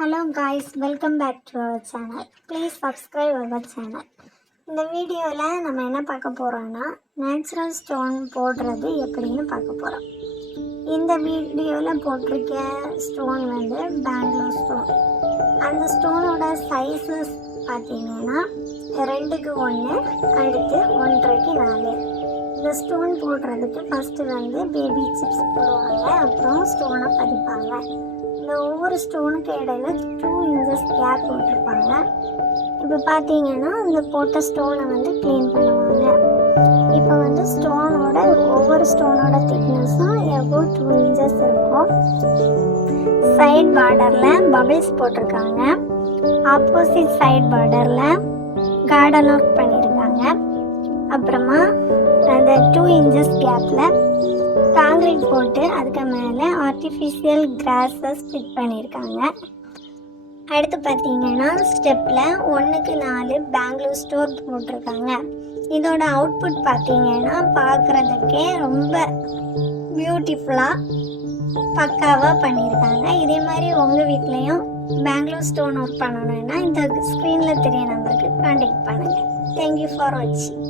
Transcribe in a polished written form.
Hello guys, welcome back to our channel. Please subscribe our channel. இந்த வீடியோவில் நம்ம என்ன பார்க்க போகிறோம்னா நேச்சுரல் ஸ்டோன் போடுறது எப்படின்னு பார்க்க போகிறோம். இந்த வீடியோவில் போட்டிருக்க ஸ்டோன் வந்து பெங்களூர் ஸ்டோன். அந்த ஸ்டோனோட சைஸஸ் பார்த்தீங்கன்னா 2க்கு 1, அடுத்து 1.5க்கு 4. இந்த ஸ்டோன் போடுறதுக்கு ஃபஸ்ட்டு வந்து பேபி சிப்ஸ் போடுவாங்க, அப்புறம் ஸ்டோனை பதிப்பாங்க. இந்த ஒவ்வொரு ஸ்டோனுக்கு இடையில 2 இன்ச்சஸ் கேப் விட்டுருப்பாங்க. இப்போ பார்த்தீங்கன்னா இந்த போட்ட ஸ்டோனை வந்து க்ளீன் பண்ணுவாங்க. இப்போ வந்து ஒவ்வொரு ஸ்டோனோட திக்னஸும் எவ்வளோ 2 இன்ச்சஸ் இருக்கும். சைட் பார்டரில் பபிள்ஸ் போட்டிருக்காங்க. ஆப்போசிட் சைட் பார்டரில் கார்டன் ஒர்க் பண்ணியிருக்காங்க. அப்புறமா அந்த 2 இன்ச்சஸ் கேப்பில் காங்கிரீட் போட்டு அதுக்கு மேலே ஆர்டிஃபிஷியல் கிராஸஸ் ஃபிட் பண்ணியிருக்காங்க. அடுத்து பார்த்தீங்கன்னா ஸ்டெப்பில் 1க்கு 4 பெங்களூர் ஸ்டோன் போட்டிருக்காங்க. இதோட அவுட்புட் பார்த்தீங்கன்னா பார்க்குறதுக்கே ரொம்ப பியூட்டிஃபுல்லாக பக்காவாக பண்ணியிருக்காங்க. இதே மாதிரி உங்கள் வீட்லேயும் பெங்களூர் ஸ்டோன் ஒர்க் பண்ணணுன்னா இந்த ஸ்க்ரீனில் தெரிய நம்பருக்கு கான்டாக்ட் பண்ணுங்கள். தேங்க்யூ ஃபார் வாட்சிங்.